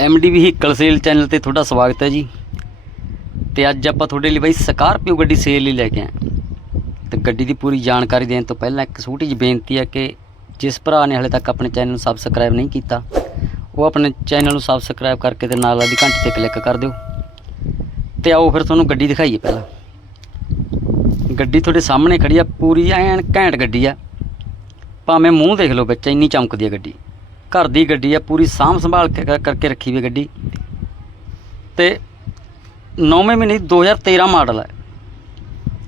MD vehicle sale channel ਤੇ ਤੁਹਾਡਾ ਸਵਾਗਤ ਹੈ ਜੀ। ਤੇ ਅੱਜ ਆਪਾਂ ਤੁਹਾਡੇ ਲਈ ਬਾਈ ਸਕਾਰਪੀਓ ਗੱਡੀ ਸੇਲ ਲਈ ਲੈ ਕੇ ਆਏ ਤੇ ਗੱਡੀ ਦੀ ਪੂਰੀ ਜਾਣਕਾਰੀ ਦੇਣ ਤੋਂ ਪਹਿਲਾਂ ਇੱਕ ਛੋਟੀ ਜਿਹੀ ਬੇਨਤੀ ਹੈ ਕਿ ਜਿਸ ਭਰਾ ਨੇ ਹਲੇ ਤੱਕ ਆਪਣੇ ਚੈਨਲ ਨੂੰ ਸਬਸਕ੍ਰਾਈਬ ਨਹੀਂ ਕੀਤਾ, ਉਹ ਆਪਣੇ ਚੈਨਲ ਨੂੰ ਸਬਸਕ੍ਰਾਈਬ ਕਰਕੇ ਤੇ ਨਾਲ ਵਾਲੀ ਘੰਟੀ ਤੇ ਕਲਿੱਕ ਕਰ ਦਿਓ। ਤੇ ਆਓ ਫਿਰ ਤੁਹਾਨੂੰ ਗੱਡੀ ਦਿਖਾਈਏ ਪਹਿਲਾਂ। ਗੱਡੀ ਤੁਹਾਡੇ ਸਾਹਮਣੇ ਖੜੀ ਆ, ਪੂਰੀ ਐਨ ਘੈਂਟ ਗੱਡੀ ਆ। ਭਾਵੇਂ ਮੂੰਹ ਦੇਖ ਲਓ ਬੱਚਾ ਇੰਨੀ ਚਮਕਦੀ ਆ ਗੱਡੀ। ਘਰ ਦੀ ਗੱਡੀ ਆ, ਪੂਰੀ ਸਾਂਭ ਸੰਭਾਲ ਕੇ ਕਰ- ਕਰਕੇ ਰੱਖੀ ਵੀ ਗੱਡੀ। ਤੇ ਨੌਵੇਂ ਮਹੀਨੇ ਦੀ 2013 ਮਾਡਲ ਹੈ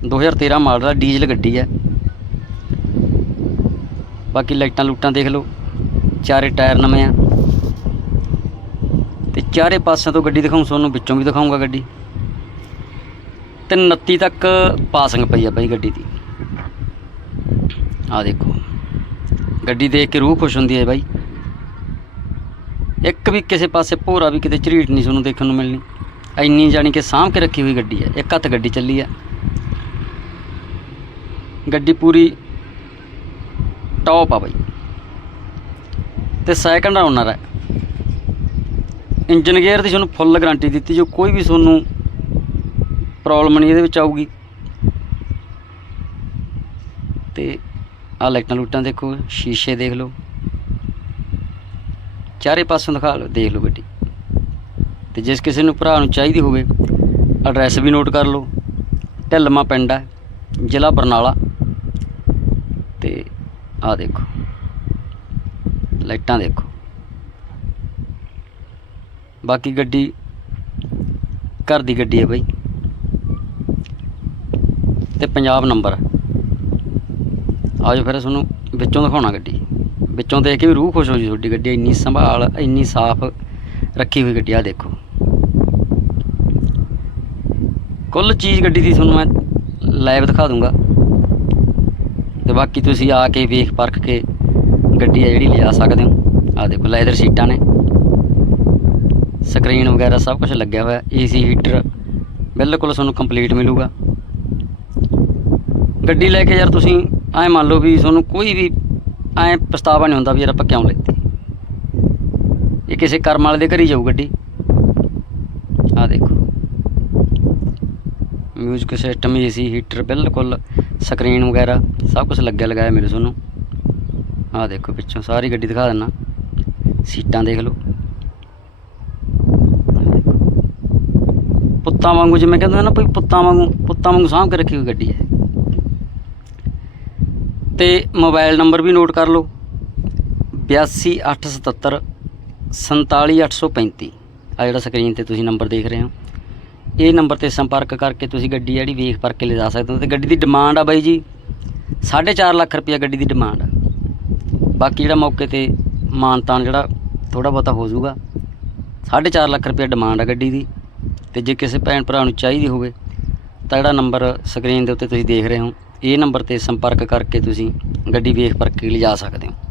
2013 ਮਾਡਲ ਹੈ ਡੀਜ਼ਲ ਗੱਡੀ ਹੈ ਬਾਕੀ ਲਾਈਟਾਂ ਲੂਟਾਂ ਦੇਖ ਲਓ, ਚਾਰੇ ਟਾਇਰ ਨਵੇਂ ਆ। ਤੇ ਚਾਰੇ ਪਾਸਿਆਂ ਤੋਂ ਗੱਡੀ ਦਿਖਾਉਂ ਤੁਹਾਨੂੰ ਵਿੱਚੋਂ ਵੀ ਦਿਖਾਉਂਗਾ ਗੱਡੀ। ਤੇ 29 ਤੱਕ ਪਾਸਿੰਗ ਪਈ ਆ ਬਾਈ ਗੱਡੀ ਦੀ। ਆ ਦੇਖੋ, ਗੱਡੀ ਦੇਖ ਕੇ ਰੂਹ ਖੁਸ਼ ਹੁੰਦੀ ਹੈ ਬਾਈ। ਇੱਕ ਵੀ ਕਿਸੇ ਪਾਸੇ ਭੋਰਾ ਵੀ ਕਿਤੇ ਝਰੀਟ ਨਹੀਂ ਤੁਹਾਨੂੰ ਦੇਖਣ ਨੂੰ ਮਿਲਣੀ। ਇੰਨੀ ਜਾਣੀ ਕਿ ਸਾਂਭ ਕੇ ਰੱਖੀ ਹੋਈ ਗੱਡੀ ਹੈ। ਇੱਕ ਹੱਥ ਗੱਡੀ ਚੱਲੀ ਹੈ। ਗੱਡੀ ਪੂਰੀ ਟੌਪ ਆ ਬਾਈ। ਤੇ ਸੈਕੰਡ ਓਨਰ ਹੈ। ਇੰਜਨ ਗੇਅਰ ਦੀ ਤੁਹਾਨੂੰ ਫੁੱਲ ਗਾਰੰਟੀ ਦਿੱਤੀ, ਜੋ ਕੋਈ ਵੀ ਤੁਹਾਨੂੰ ਪ੍ਰੋਬਲਮ ਨਹੀਂ ਇਹਦੇ ਵਿੱਚ ਆਊਗੀ। ਤੇ ਆ ਲਾਈਟਾਂ ਲੂਟਾਂ ਦੇਖੋ, ਸ਼ੀਸ਼ੇ ਦੇਖ ਲਓ। ਚਾਰੇ ਪਾਸੋਂ ਦਿਖਾ ਲਓ, ਦੇਖ ਲਓ ਗੱਡੀ। ਤੇ ਜਿਸ ਕਿਸੇ ਨੂੰ ਭਰਾ ਨੂੰ ਚਾਹੀਦੀ ਹੋਵੇ ਐਡਰੈਸ ਵੀ ਨੋਟ ਕਰ ਲਓ। ਢਿੱਲਮਾ ਪਿੰਡ ਹੈ, ਜ਼ਿਲ੍ਹਾ ਬਰਨਾਲਾ। ਤੇ ਆ ਦੇਖੋ, ਲਾਈਟਾਂ ਦੇਖੋ। ਬਾਕੀ ਗੱਡੀ, ਘਰ ਦੀ ਗੱਡੀ ਹੈ ਬਈ। ਤੇ ਪੰਜਾਬ ਨੰਬਰ ਹੈ। ਆਜੋ ਫਿਰ ਤੁਹਾਨੂੰ ਵਿੱਚੋਂ ਦਿਖਾਉਣਾ ਗੱਡੀ। ਵਿੱਚੋਂ ਦੇਖ ਕੇ ਵੀ ਰੂਹ ਖੁਸ਼ ਹੋ ਜੀ ਤੁਹਾਡੀ ਗੱਡੀ, ਇੰਨੀ ਸੰਭਾਲ, ਇੰਨੀ ਸਾਫ਼ ਰੱਖੀ ਹੋਈ ਗੱਡੀ ਆ ਦੇਖੋ। ਕੁੱਲ ਚੀਜ਼ ਗੱਡੀ ਦੀ ਤੁਹਾਨੂੰ ਮੈਂ ਲਾਈਵ ਦਿਖਾ ਦੂੰਗਾ। ਤੇ ਬਾਕੀ ਤੁਸੀਂ ਆ ਕੇ ਵੇਖ ਪਰਖ ਕੇ ਗੱਡੀ ਆ ਜਿਹੜੀ ਲਿਆ ਸਕਦੇ ਹੋ। ਆ ਦੇਖੋ ਲੈਦਰ ਸੀਟਾਂ ਨੇ। ਸਕਰੀਨ ਵਗੈਰਾ ਸਭ ਕੁਝ ਲੱਗਿਆ ਹੋਇਆ ਏਸੀ ਹੀਟਰ ਬਿਲਕੁਲ ਤੁਹਾਨੂੰ ਕੰਪਲੀਟ ਮਿਲੂਗਾ। ਗੱਡੀ ਲੈ ਕੇ ਯਾਰ ਤੁਸੀਂ ਐਂ ਮੰਨ ਲਓ ਵੀ ਤੁਹਾਨੂੰ ਕੋਈ ਵੀ ਐਂ ਪਛਤਾਵਾ ਨਹੀਂ ਹੁੰਦਾ ਵੀ ਯਾਰ ਆਪਾਂ ਕਿਉਂ ਲੈਤੀ। ਇਹ ਕਿਸੇ ਕਰਮ ਵਾਲੇ ਦੇ ਘਰ ਹੀ ਜਾਊ ਗੱਡੀ। ਆ ਦੇਖੋ। ਮਿਊਜ਼ਿਕ ਸਿਸਟਮ ਏਸੀ ਹੀਟਰ ਬਿਲਕੁਲ ਸਕਰੀਨ ਵਗੈਰਾ ਸਭ ਕੁਝ ਲੱਗਿਆ ਲਗਾਇਆ ਮਿਲੂ ਤੁਹਾਨੂੰ ਆ ਦੇਖੋ ਪਿੱਛੋਂ ਸਾਰੀ ਗੱਡੀ ਦਿਖਾ ਦਿੰਨਾ। ਸੀਟਾਂ ਦੇਖ ਲਓ। ਦੇਖੋ। ਪੁੱਤਾਂ ਵਾਂਗੂ ਜਿਵੇਂ ਕਹਿੰਦੇ ਨਾ ਭਈ ਪੁੱਤਾਂ ਵਾਂਗੂ ਪੁੱਤਾਂ ਵਾਂਗੂ ਸਾਂਭ ਕੇ ਰੱਖੀ ਹੋਈ ਗੱਡੀ ਹੈ। ਤੇ ਮੋਬਾਈਲ ਨੰਬਰ ਵੀ ਨੋਟ ਕਰ ਲਓ। 82877 47835 ਆ ਜਿਹੜਾ ਸਕਰੀਨ ਤੇ ਤੁਸੀਂ ਨੰਬਰ ਦੇਖ ਰਹੇ ਹੋ। ਇਹ ਨੰਬਰ ਤੇ ਸੰਪਰਕ ਕਰਕੇ ਤੁਸੀਂ ਗੱਡੀ ਜਿਹੜੀ ਵੇਖ ਪਰ ਕੇ ਲਿਜਾ ਸਕਦੇ ਹੋ। ਤੇ ਗੱਡੀ ਦੀ ਡਿਮਾਂਡ ਆ ਬਾਈ ਜੀ 4.5 ਲੱਖ ਰੁਪਇਆ ਗੱਡੀ ਦੀ ਡਿਮਾਂਡ ਆ। ਬਾਕੀ ਜਿਹੜਾ ਮੌਕੇ ਤੇ ਮਾਨਤਾਨ ਜਿਹੜਾ ਥੋੜਾ ਬਹੁਤਾ ਹੋ ਜਾਊਗਾ। 4.5 ਲੱਖ ਰੁਪਇਆ ਡਿਮਾਂਡ ਆ ਗੱਡੀ ਦੀ। ਤੇ ਜੇ ਕਿਸੇ ਭੈਣ ਭਰਾ ਨੂੰ ਚਾਹੀਦੀ ਹੋਵੇ ਤਾਂ ਜਿਹੜਾ ਨੰਬਰ ਸਕਰੀਨ ਦੇ ਉੱਤੇ ਤੁਸੀਂ ਦੇਖ ਰਹੇ ਹੋ, ਇਹ ਨੰਬਰ ਤੇ ਸੰਪਰਕ ਕਰਕੇ ਤੁਸੀਂ ਗੱਡੀ ਵੇਖ ਪਰ ਕੇ ਲਿਜਾ ਸਕਦੇ ਹੋ।